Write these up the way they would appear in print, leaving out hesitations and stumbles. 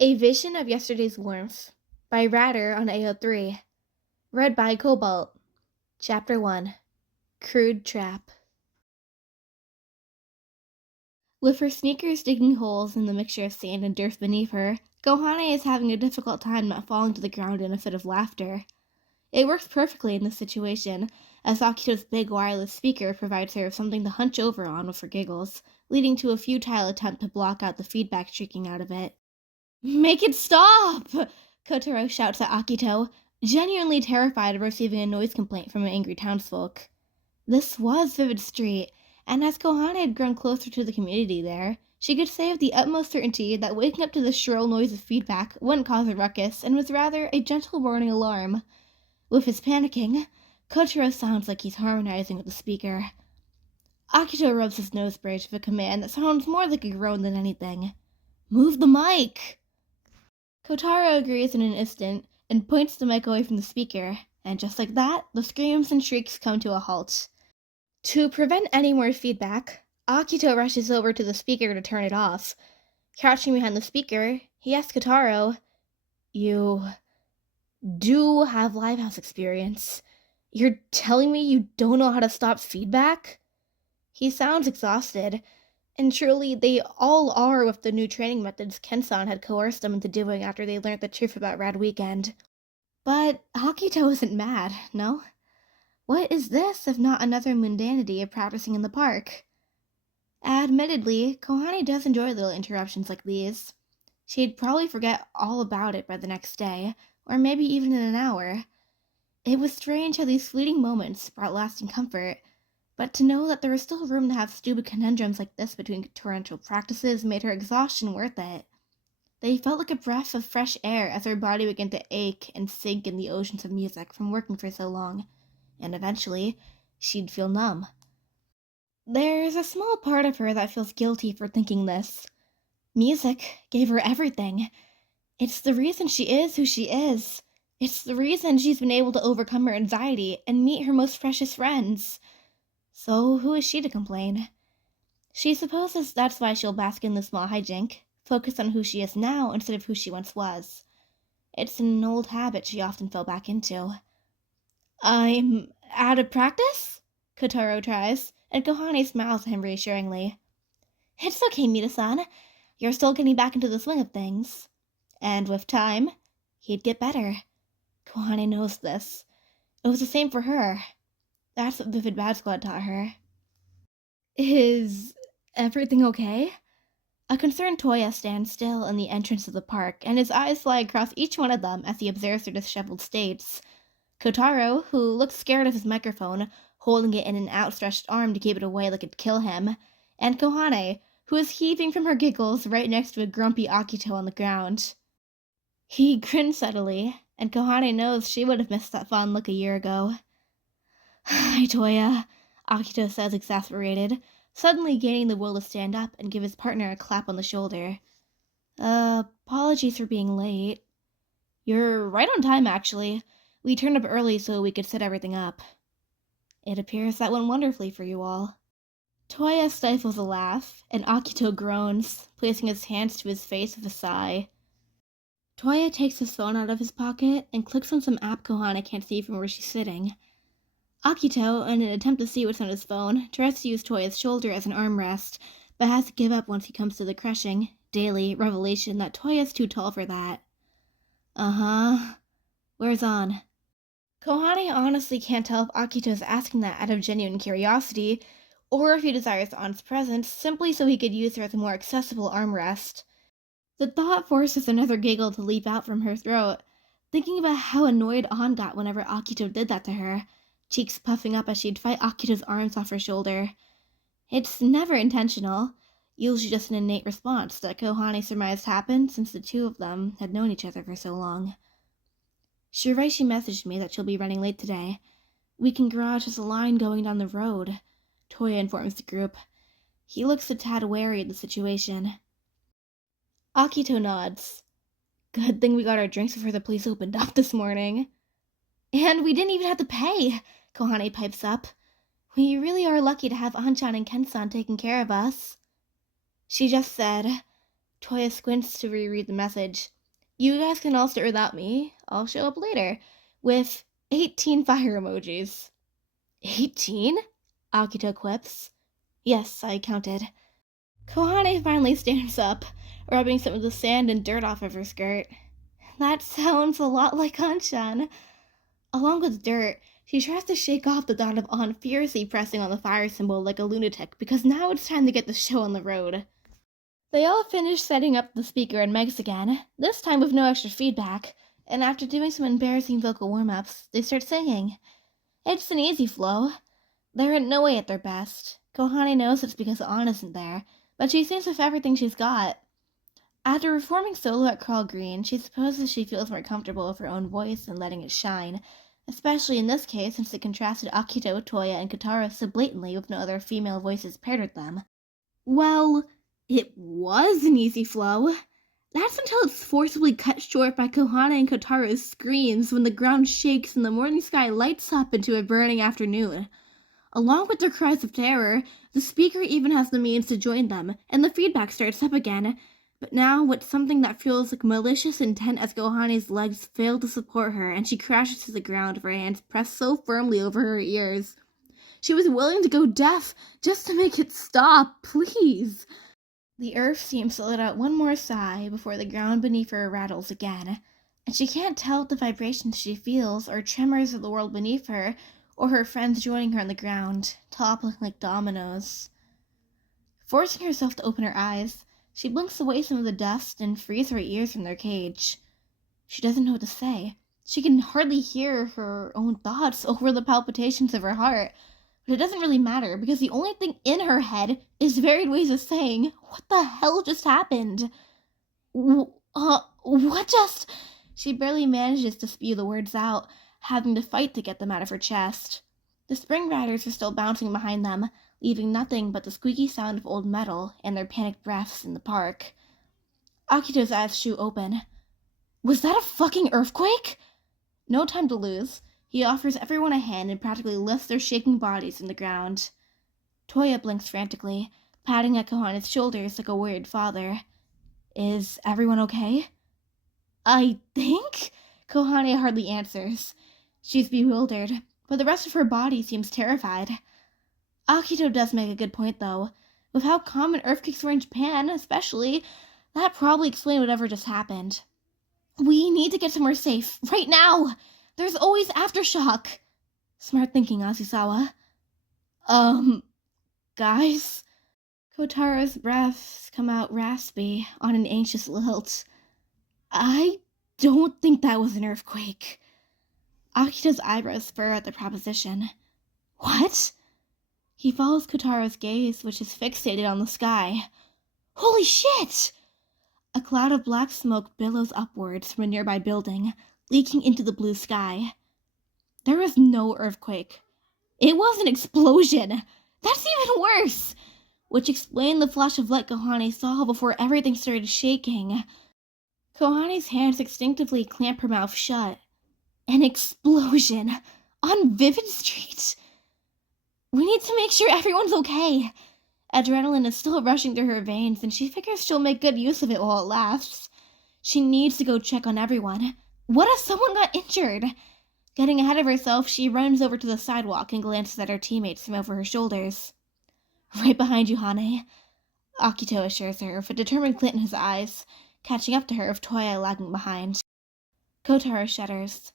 A Vision of Yesterday's Warmth by Ratter on AO3. Read by Cobalt. Chapter 1. Crude Trap. With her sneakers digging holes in the mixture of sand and dirt beneath her, Kohane is having a difficult time not falling to the ground in a fit of laughter. It works perfectly in this situation, as Akito's big wireless speaker provides her with something to hunch over on with her giggles, leading to a futile attempt to block out the feedback streaking out of it. "Make it stop!" Kotaro shouts at Akito, genuinely terrified of receiving a noise complaint from an angry townsfolk. This was Vivid Street, and as Kohane had grown closer to the community there, she could say with the utmost certainty that waking up to the shrill noise of feedback wouldn't cause a ruckus and was rather a gentle warning alarm. With his panicking, Kotaro sounds like he's harmonizing with the speaker. Akito rubs his nose bridge with a command that sounds more like a groan than anything. "Move the mic!" Kotaro agrees in an instant and points the mic away from the speaker, and just like that, the screams and shrieks come to a halt. To prevent any more feedback, Akito rushes over to the speaker to turn it off. Crouching behind the speaker, he asks Kotaro, "You do have Livehouse experience. You're telling me you don't know how to stop feedback?" He sounds exhausted, and truly they all are with the new training methods Ken-san had coerced them into doing after they learned the truth about Rad Weekend. But Akito isn't mad, no? What is this if not another mundanity of practicing in the park? Admittedly, Kohane does enjoy little interruptions like these. She'd probably forget all about it by the next day, or maybe even in an hour. It was strange how these fleeting moments brought lasting comfort, but to know that there was still room to have stupid conundrums like this between torrential practices made her exhaustion worth it. They felt like a breath of fresh air as her body began to ache and sink in the oceans of music from working for so long, and eventually, she'd feel numb. There's a small part of her that feels guilty for thinking this. Music gave her everything. It's the reason she is who she is. It's the reason she's been able to overcome her anxiety and meet her most precious friends. So who is she to complain? She supposes that's why she'll bask in the small hijink, focus on who she is now instead of who she once was. It's an old habit she often fell back into. "I'm out of practice?" Kotaro tries, and Kohane smiles at him reassuringly. "It's okay, Mina-san. You're still getting back into the swing of things." And with time, he'd get better. Kohane knows this. It was the same for her. That's what Vivid Bad Squad taught her. "Is everything okay?" A concerned Touya stands still in the entrance of the park, and his eyes fly across each one of them as he observes their disheveled states. Kotaro, who looks scared of his microphone, holding it in an outstretched arm to keep it away like it'd kill him, and Kohane, who is heaving from her giggles right next to a grumpy Akito on the ground. He grins subtly, and Kohane knows she would have missed that fond look a year ago. "Hi, Touya," Akito says, exasperated, suddenly gaining the will to stand up and give his partner a clap on the shoulder. Apologies for being late." "You're right on time, actually. We turned up early so we could set everything up." "It appears that went wonderfully for you all." Touya stifles a laugh, and Akito groans, placing his hands to his face with a sigh. Touya takes his phone out of his pocket and clicks on some app Kohane can't see from where she's sitting. Akito, in an attempt to see what's on his phone, tries to use Toya's shoulder as an armrest, but has to give up once he comes to the crushing, daily revelation that Toya's too tall for that. Where's On? Kohane honestly can't tell if Akito's asking that out of genuine curiosity, or if he desires On's presence simply so he could use her as a more accessible armrest. The thought forces another giggle to leap out from her throat, thinking about how annoyed On got whenever Akito did that to her, cheeks puffing up as she'd fight Akito's arms off her shoulder. It's never intentional, usually just an innate response that Kohane surmised happened since the two of them had known each other for so long. "Shiraishi messaged me that she'll be running late today. Weekend Garage has a line going down the road," Touya informs the group. He looks a tad wary of the situation. Akito nods. "Good thing we got our drinks before the place opened up this morning." "And we didn't even have to pay," Kohane pipes up. "We really are lucky to have Anchan and Ken-san taking care of us." She just said, Touya squints to reread the message. You guys can all start without me. I'll show up later. With 18 fire emojis. 18? Akito quips. Yes, I counted. Kohane finally stands up, rubbing some of the sand and dirt off of her skirt. That sounds a lot like Anshan. Along with dirt, she tries to shake off the thought of An fiercely pressing on the fire symbol like a lunatic because now it's time to get the show on the road. They all finish setting up the speaker and mics again, this time with no extra feedback, and after doing some embarrassing vocal warm-ups, they start singing. It's an easy flow. They're in no way at their best. Kohane knows it's because An isn't there, but she sings with everything she's got. After performing solo at Crawl Green, she supposes she feels more comfortable with her own voice and letting it shine, especially in this case since it contrasted Akito, Touya, and Kotaro so blatantly with no other female voices paired with them. Well, it was an easy flow. That's until it's forcibly cut short by Kohane and Kotaro's screams when the ground shakes and the morning sky lights up into a burning afternoon. Along with their cries of terror, the speaker even has the means to join them, and the feedback starts up again, but now with something that feels like malicious intent as Kohane's legs fail to support her and she crashes to the ground with her hands pressed so firmly over her ears. She was willing to go deaf just to make it stop, please. The earth seems to let out one more sigh before the ground beneath her rattles again, and she can't tell if the vibrations she feels are tremors of the world beneath her or her friends joining her on the ground, toppling like dominoes. Forcing herself to open her eyes, she blinks away some of the dust and frees her ears from their cage. She doesn't know what to say. She can hardly hear her own thoughts over the palpitations of her heart, but it doesn't really matter because the only thing in her head is varied ways of saying, "What the hell just happened? What just..." She barely manages to spew the words out, having to fight to get them out of her chest. The spring riders are still bouncing behind them, leaving nothing but the squeaky sound of old metal and their panicked breaths in the park. Akito's eyes shoot open. Was that a fucking earthquake? No time to lose. He offers everyone a hand and practically lifts their shaking bodies from the ground. Touya blinks frantically, patting at Kohane's shoulders like a worried father. Is everyone okay? I think? Kohane hardly answers. She's bewildered, but the rest of her body seems terrified. Akito does make a good point, though. With how common earthquakes were in Japan, especially, that probably explained whatever just happened. We need to get somewhere safe, right now! There's always aftershock! Smart thinking, Azusawa. Guys? Kotaro's breaths come out raspy on an anxious lilt. I don't think that was an earthquake. Akito's eyebrows furrow at the proposition. What? He follows Kotaro's gaze, which is fixated on the sky. Holy shit! A cloud of black smoke billows upwards from a nearby building, leaking into the blue sky. There was no earthquake. It was an explosion! That's even worse! Which explained the flash of light Kohane saw before everything started shaking. Kohane's hands instinctively clamp her mouth shut. An explosion! On Vivid Street? We need to make sure everyone's okay. Adrenaline is still rushing through her veins, and she figures she'll make good use of it while it lasts. She needs to go check on everyone. What if someone got injured? Getting ahead of herself, she runs over to the sidewalk and glances at her teammates from over her shoulders. Right behind you, Hane, Akito assures her, with a determined glint in his eyes, catching up to her with Touya lagging behind. Kotaro shudders.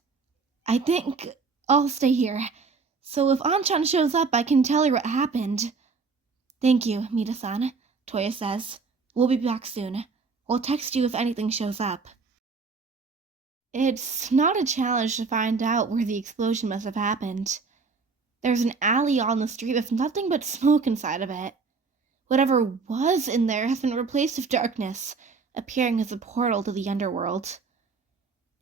I think I'll stay here. So if Anshan shows up, I can tell her what happened. Thank you, Mida-san, Touya says. We'll be back soon. We'll text you if anything shows up. It's not a challenge to find out where the explosion must have happened. There's an alley on the street with nothing but smoke inside of it. Whatever was in there has been replaced with darkness, appearing as a portal to the underworld.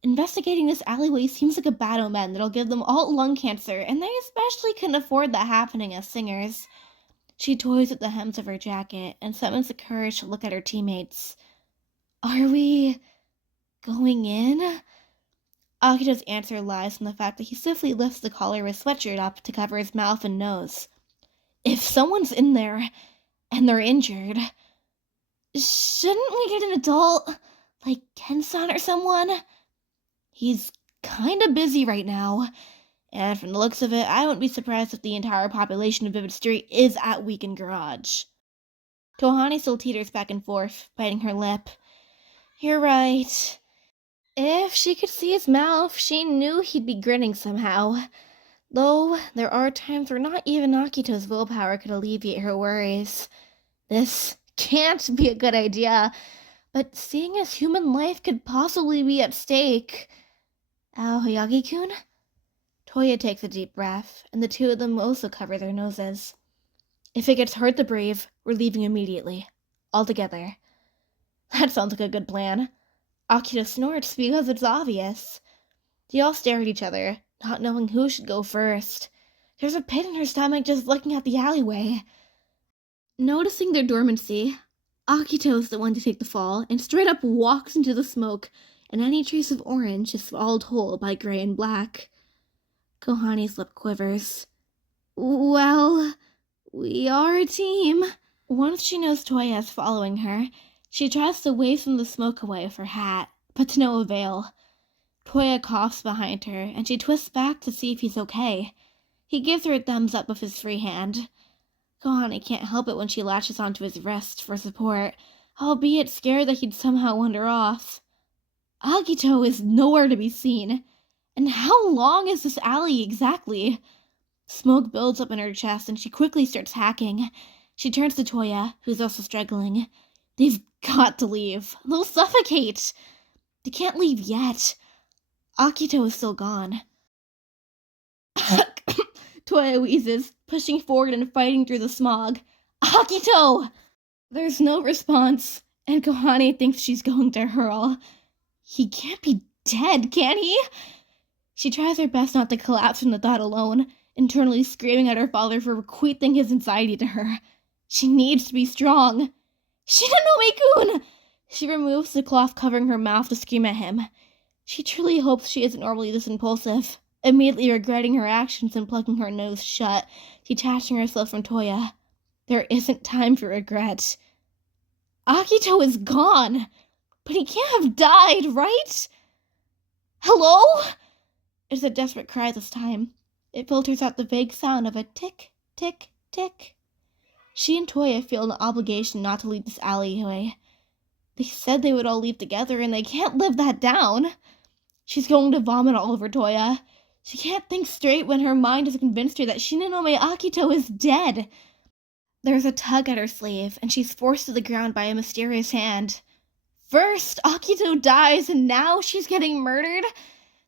Investigating this alleyway seems like a bad omen that'll give them all lung cancer, and they especially couldn't afford that happening as singers. She toys with the hems of her jacket and summons the courage to look at her teammates. Are we going in? Akito's answer lies in the fact that he swiftly lifts the collar of his sweatshirt up to cover his mouth and nose. If someone's in there, and they're injured... Shouldn't we get an adult, like Ken-san or someone? He's kinda busy right now, and from the looks of it, I wouldn't be surprised if the entire population of Vivid Street is at Weekend Garage. Kohane still teeters back and forth, biting her lip. You're right. If she could see his mouth, she knew he'd be grinning somehow. Though, there are times where not even Akito's willpower could alleviate her worries. This can't be a good idea, but seeing as human life could possibly be at stake... Aoyagi-kun? Touya takes a deep breath, and the two of them also cover their noses. If it gets hard to breathe, we're leaving immediately. All together. That sounds like a good plan. Akito snorts because it's obvious. They all stare at each other, not knowing who should go first. There's a pit in her stomach just looking at the alleyway. Noticing their dormancy, Akito's the one to take the fall and straight up walks into the smoke, and any trace of orange is swallowed whole by gray and black. Kohane's lip quivers. Well, we are a team. Once she knows Touya is following her, she tries to wave some of the smoke away with her hat, but to no avail. Touya coughs behind her, and she twists back to see if he's okay. He gives her a thumbs up with his free hand. Kohane can't help it when she latches onto his wrist for support, albeit scared that he'd somehow wander off. Akito is nowhere to be seen. And how long is this alley exactly? Smoke builds up in her chest, and she quickly starts hacking. She turns to Touya, who's also struggling. They've got to leave. They'll suffocate. They can't leave yet. Akito is still gone. Touya wheezes, pushing forward and fighting through the smog. Akito! There's no response, and Kohane thinks she's going to hurl. He can't be dead, can he? She tries her best not to collapse from the thought alone, internally screaming at her father for bequeathing his anxiety to her. She needs to be strong. Shinonome-kun! She removes the cloth covering her mouth to scream at him. She truly hopes she isn't normally this impulsive, immediately regretting her actions and plugging her nose shut, detaching herself from Touya. There isn't time for regret. Akito is gone, but he can't have died, right? Hello? It's a desperate cry this time. It filters out the vague sound of a tick, tick, tick. She and Touya feel an obligation not to leave this alleyway. They said they would all leave together, and they can't live that down. She's going to vomit all over Touya. She can't think straight when her mind has convinced her that Shinonome Akito is dead. There's a tug at her sleeve, and she's forced to the ground by a mysterious hand. First, Akito dies, and now she's getting murdered?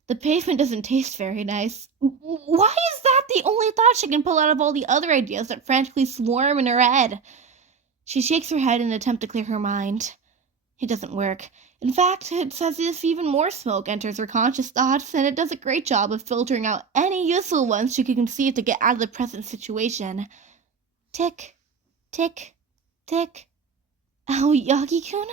The pavement doesn't taste very nice. Why is that the only thought she can pull out of all the other ideas that frantically swarm in her head? She shakes her head in an attempt to clear her mind. It doesn't work. In fact, it's as if even more smoke enters her conscious thoughts, and it does a great job of filtering out any useful ones she can conceive to get out of the present situation. Tick, tick, tick. Aoyagi-kun?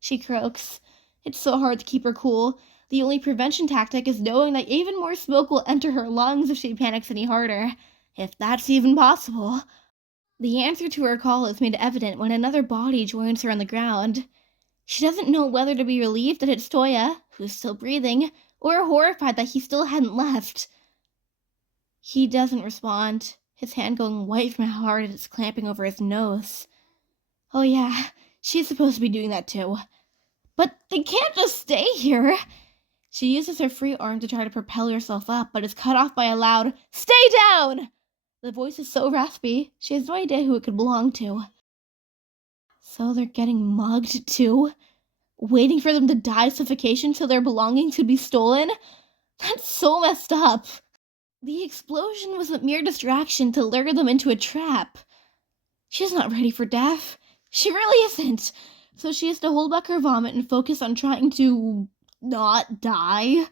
She croaks. It's so hard to keep her cool. The only prevention tactic is knowing that even more smoke will enter her lungs if she panics any harder. If that's even possible. The answer to her call is made evident when another body joins her on the ground. She doesn't know whether to be relieved that it's Touya, who's still breathing, or horrified that he still hadn't left. He doesn't respond, his hand going white from how hard it's clamping over his nose. Oh yeah, she's supposed to be doing that too. But they can't just stay here. She uses her free arm to try to propel herself up, but is cut off by a loud, "Stay down!" The voice is so raspy, she has no idea who it could belong to. So they're getting mugged, too? Waiting for them to die of suffocation so their belongings could be stolen? That's so messed up. The explosion was a mere distraction to lure them into a trap. She's not ready for death. She really isn't. So she has to hold back her vomit and focus on trying to not die.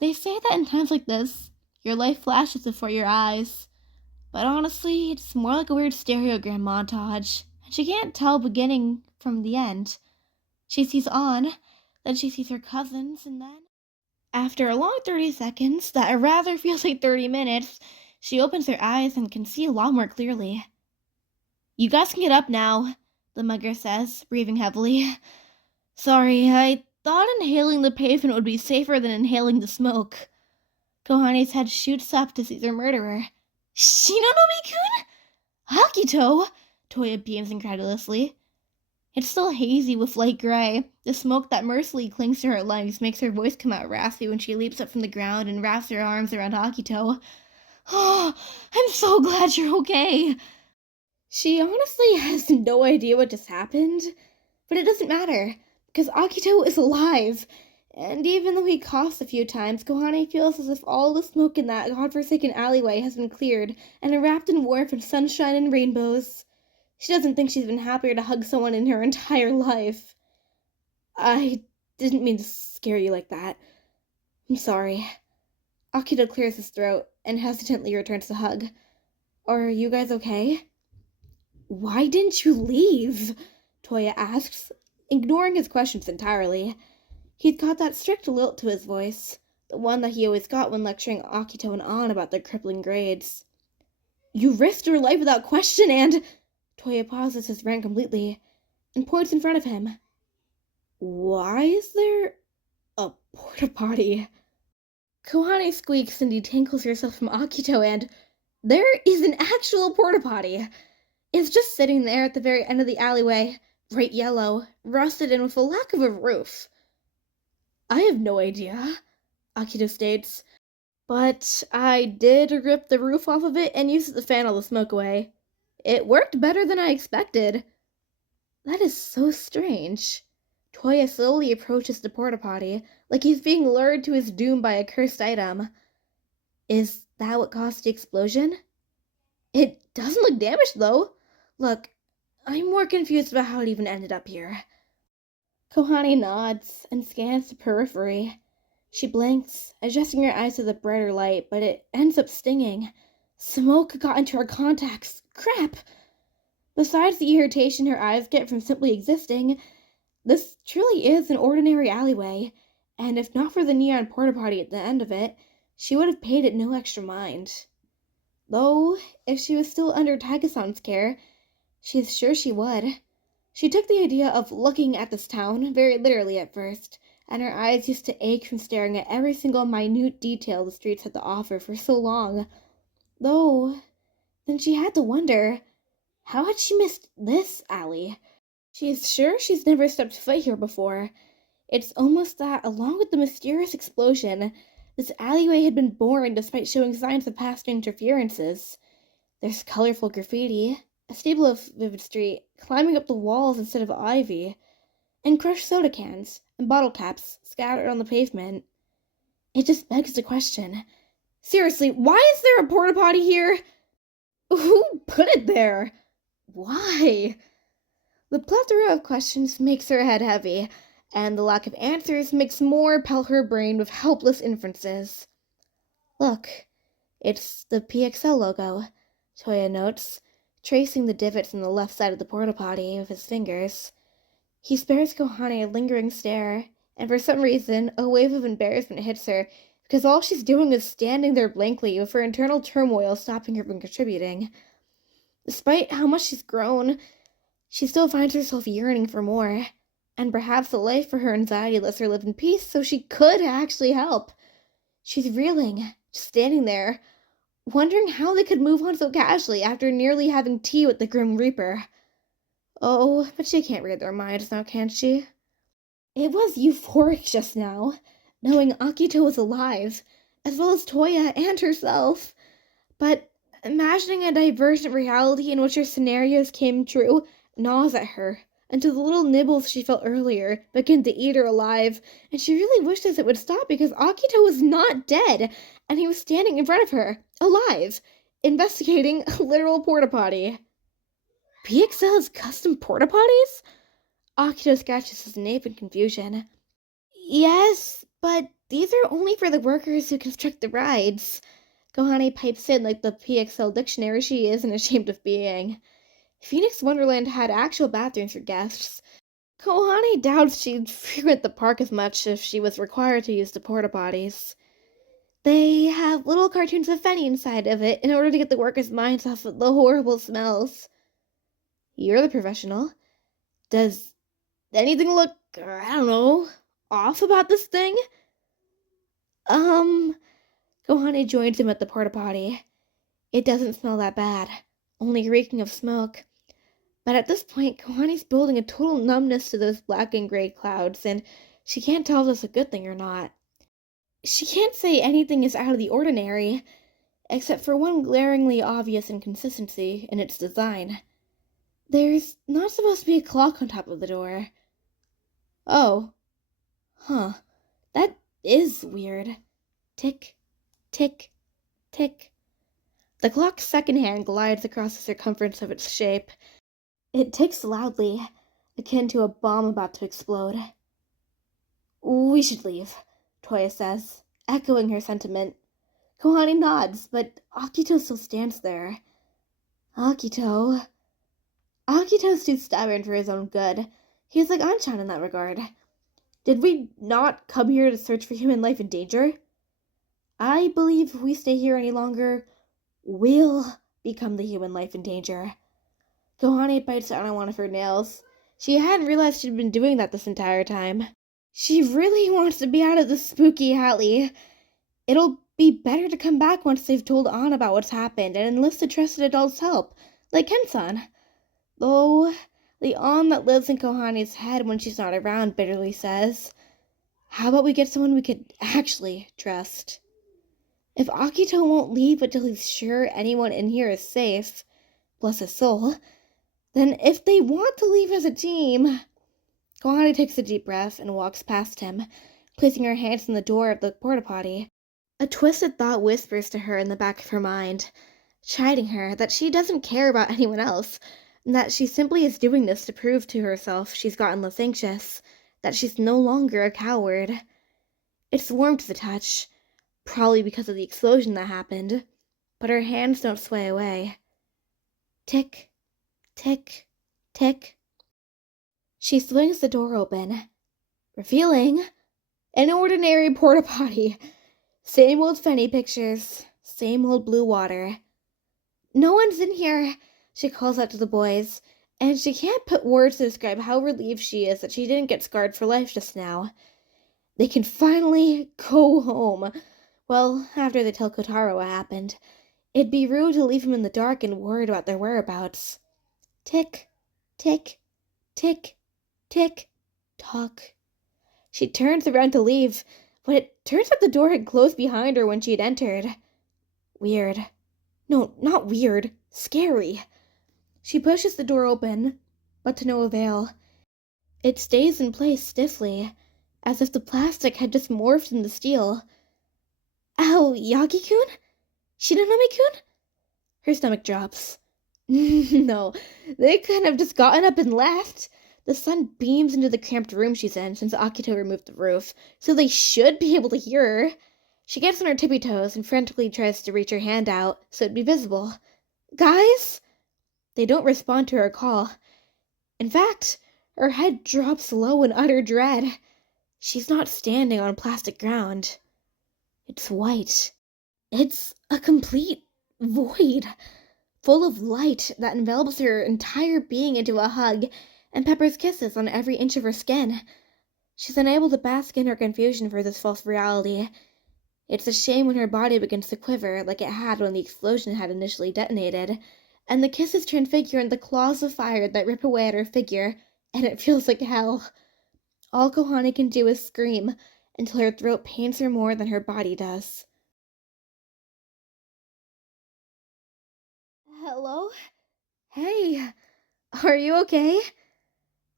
They say that in times like this, your life flashes before your eyes. But honestly, it's more like a weird stereogram montage, and she can't tell beginning from the end. She sees An, then she sees her cousins, and then... After a long 30 seconds, that rather feels like 30 minutes, she opens her eyes and can see a lot more clearly. You guys can get up now. the mugger says, breathing heavily. Sorry, I thought inhaling the pavement would be safer than inhaling the smoke. Kohane's head shoots up to see their murderer. Shinonome-kun? Akito? Touya beams incredulously. It's still hazy with light gray. The smoke that mercilessly clings to her lungs makes her voice come out raspy when she leaps up from the ground and wraps her arms around Akito. Oh, I'm so glad you're okay. She honestly has no idea what just happened, but it doesn't matter, because Akito is alive. And even though he coughs a few times, Kohane feels as if all the smoke in that godforsaken alleyway has been cleared and wrapped in warmth and sunshine and rainbows. She doesn't think she's been happier to hug someone in her entire life. I didn't mean to scare you like that. I'm sorry. Akito clears his throat and hesitantly returns the hug. Are you guys okay? Why didn't you leave? Touya asks, ignoring his questions entirely. He'd got that strict lilt to his voice, the one that he always got when lecturing Akito and An about their crippling grades. You risked your life without question and... Touya pauses his rant completely and points in front of him. Why is there a porta potty? Kohane squeaks and detangles herself from Akito and... There is an actual porta potty. It's just sitting there at the very end of the alleyway, bright yellow, rusted and with a lack of a roof. I have no idea, Akito states, but I did rip the roof off of it and use it to fan all the smoke away. It worked better than I expected. That is so strange. Touya slowly approaches the porta potty, like he's being lured to his doom by a cursed item. Is that what caused the explosion? It doesn't look damaged, though. Look, I'm more confused about how it even ended up here. Kohane nods and scans the periphery. She blinks, adjusting her eyes to the brighter light, but it ends up stinging. Smoke got into her contacts. Crap! Besides the irritation her eyes get from simply existing, this truly is an ordinary alleyway, and if not for the neon porta potty at the end of it, she would have paid it no extra mind. Though, if she was still under Taiga-san's care, she's sure she would. She took the idea of looking at this town very literally at first, and her eyes used to ache from staring at every single minute detail the streets had to offer for so long. Though, then she had to wonder, how had she missed this alley? She is sure she's never stepped foot here before. It's almost that, along with the mysterious explosion, this alleyway had been born despite showing signs of past interferences. There's colorful graffiti, a stable of Vivid Street, climbing up the walls instead of ivy, and crushed soda cans and bottle caps scattered on the pavement. It just begs the question. Seriously, why is there a porta potty here? Who put it there? Why? The plethora of questions makes her head heavy, and the lack of answers makes more pelt her brain with helpless inferences. Look, it's the PXL logo, Touya notes, tracing the divots in the left side of the porta potty with his fingers. He spares Kohane a lingering stare, and for some reason, a wave of embarrassment hits her, because all she's doing is standing there blankly with her internal turmoil stopping her from contributing. Despite how much she's grown, she still finds herself yearning for more, and perhaps a life for her anxiety lets her live in peace so she could actually help. She's reeling, just standing there, wondering how they could move on so casually after nearly having tea with the Grim Reaper. Oh, but she can't read their minds now, can she? It was euphoric just now, knowing Akito was alive, as well as Touya and herself. But imagining a divergent reality in which her scenarios came true gnaws at her, until the little nibbles she felt earlier began to eat her alive, and she really wishes it would stop because Akito was not dead, and he was standing in front of her, alive, investigating a literal porta potty. PXL's custom porta potties? Akito scratches his nape in confusion. Yes, but these are only for the workers who construct the rides. Kohane pipes in like the PXL dictionary she isn't ashamed of being. Phoenix Wonderland had actual bathrooms for guests. Kohane doubts she'd frequent the park as much if she was required to use the porta potties. They have little cartoons of Fenny inside of it in order to get the workers' minds off of the horrible smells. You're the professional. Does anything look, I don't know, off about this thing? Kohane joins him at the porta potty. It doesn't smell that bad, only reeking of smoke. But at this point, Kohane's building a total numbness to those black and gray clouds, and she can't tell if that's a good thing or not. She can't say anything is out of the ordinary, except for one glaringly obvious inconsistency in its design. There's not supposed to be a clock on top of the door. Oh. Huh. That is weird. Tick, tick, tick. The clock's second hand glides across the circumference of its shape. It ticks loudly, akin to a bomb about to explode. We should leave, Touya says, echoing her sentiment. Kohane nods, but Akito still stands there. Akito's too stubborn for his own good. He's like Anshan in that regard. Did we not come here to search for human life in danger? I believe if we stay here any longer, we'll become the human life in danger. Kohane bites down on one of her nails. She hadn't realized she'd been doing that this entire time. She really wants to be out of this spooky alley. It'll be better to come back once they've told Ann about what's happened and enlist a trusted adult's help, like Ken-san. Though the Ann that lives in Kohane's head when she's not around bitterly says, how about we get someone we could actually trust? If Akito won't leave until he's sure anyone in here is safe, bless his soul, then if they want to leave as a team... Kohane takes a deep breath and walks past him, placing her hands on the door of the porta potty. A twisted thought whispers to her in the back of her mind, chiding her that she doesn't care about anyone else, and that she simply is doing this to prove to herself she's gotten less anxious, that she's no longer a coward. It's warm to the touch, probably because of the explosion that happened, but her hands don't sway away. Tick, tick, tick. She swings the door open, revealing an ordinary porta potty. Same old Fenny pictures, same old blue water. No one's in here, she calls out to the boys, and she can't put words to describe how relieved she is that she didn't get scarred for life just now. They can finally go home. Well, after they tell Kotaro what happened. It'd be rude to leave him in the dark and worried about their whereabouts. Tick, tick, tick, tick, tock. She turns around to leave, but it turns out the door had closed behind her when she had entered. Weird. No, not weird. Scary. She pushes the door open, but to no avail. It stays in place stiffly, as if the plastic had just morphed into steel. Aoyagi-kun? Shinonome-kun? Her stomach drops. No, they couldn't have just gotten up and left. The sun beams into the cramped room she's in since Akito removed the roof, so they should be able to hear her. She gets on her tippy toes and frantically tries to reach her hand out so it'd be visible. Guys? They don't respond to her call. In fact, her head drops low in utter dread. She's not standing on plastic ground. It's white. It's a complete void, full of light that envelops her entire being into a hug and peppers kisses on every inch of her skin. She's unable to bask in her confusion for this false reality. It's a shame when her body begins to quiver like it had when the explosion had initially detonated, and the kisses transfigure into claws of fire that rip away at her figure, and it feels like hell. All Kohane can do is scream until her throat pains her more than her body does. Hello? Hey, are you okay?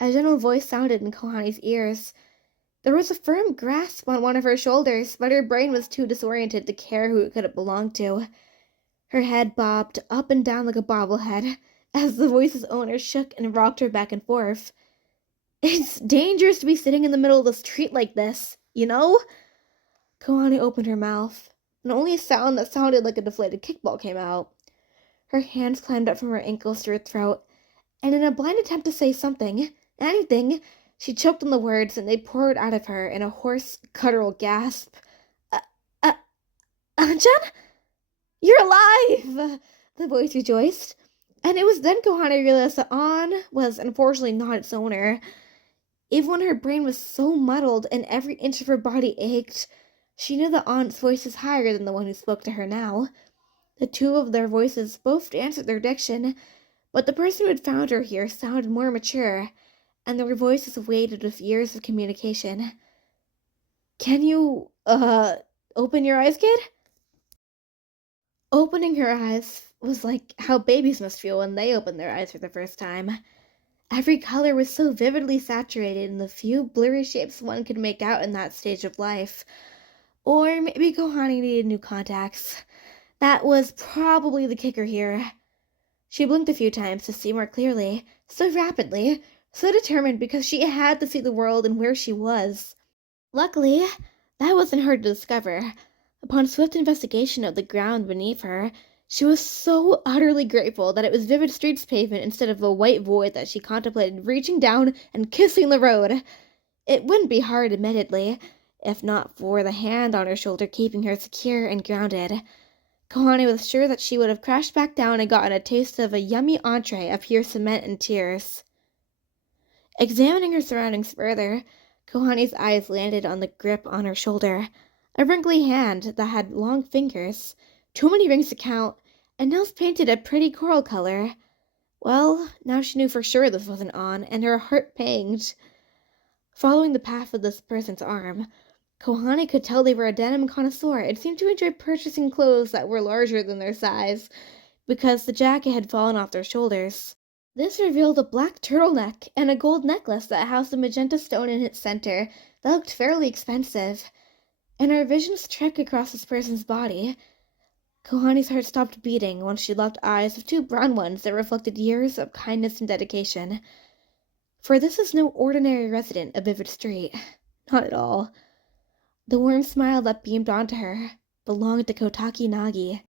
A gentle voice sounded in Kohane's ears. There was a firm grasp on one of her shoulders, but her brain was too disoriented to care who it could have belonged to. Her head bobbed up and down like a bobblehead, as the voice's owner shook and rocked her back and forth. It's dangerous to be sitting in the middle of the street like this, you know? Kohane opened her mouth, and only a sound that sounded like a deflated kickball came out. Her hands climbed up from her ankles to her throat, and in a blind attempt to say something, anything, she choked on the words, and they poured out of her in a hoarse, guttural gasp. Anchan? You're alive! The voice rejoiced. And it was then Kohane realized that An was unfortunately not its owner. Even when her brain was so muddled and every inch of her body ached, she knew that An's voice was higher than the one who spoke to her now. The two of their voices both answered their diction, but the person who had found her here sounded more mature, and their voices weighted with years of communication. Can you, open your eyes, kid? Opening her eyes was like how babies must feel when they open their eyes for the first time. Every color was so vividly saturated in the few blurry shapes one could make out in that stage of life. Or maybe Kohane needed new contacts. That was probably the kicker here. She blinked a few times to see more clearly, so rapidly, so determined because she had to see the world and where she was. Luckily, that wasn't hard to discover. Upon swift investigation of the ground beneath her, she was so utterly grateful that it was vivid streets pavement instead of a white void that she contemplated reaching down and kissing the road. It wouldn't be hard, admittedly, if not for the hand on her shoulder keeping her secure and grounded. Kohane was sure that she would have crashed back down and gotten a taste of a yummy entree of pure cement and tears. Examining her surroundings further, Kohane's eyes landed on the grip on her shoulder. A wrinkly hand that had long fingers, too many rings to count, and nails painted a pretty coral color. Well, now she knew for sure this wasn't on, and her heart panged. Following the path of this person's arm, Kohane could tell they were a denim connoisseur and seemed to enjoy purchasing clothes that were larger than their size, because the jacket had fallen off their shoulders. This revealed a black turtleneck and a gold necklace that housed a magenta stone in its center that looked fairly expensive. And her visions trekked across this person's body. Kohane's heart stopped beating once she locked eyes with two brown ones that reflected years of kindness and dedication. For this is no ordinary resident of Vivid Street. Not at all. The warm smile that beamed onto her belonged to Kotaki Nagi.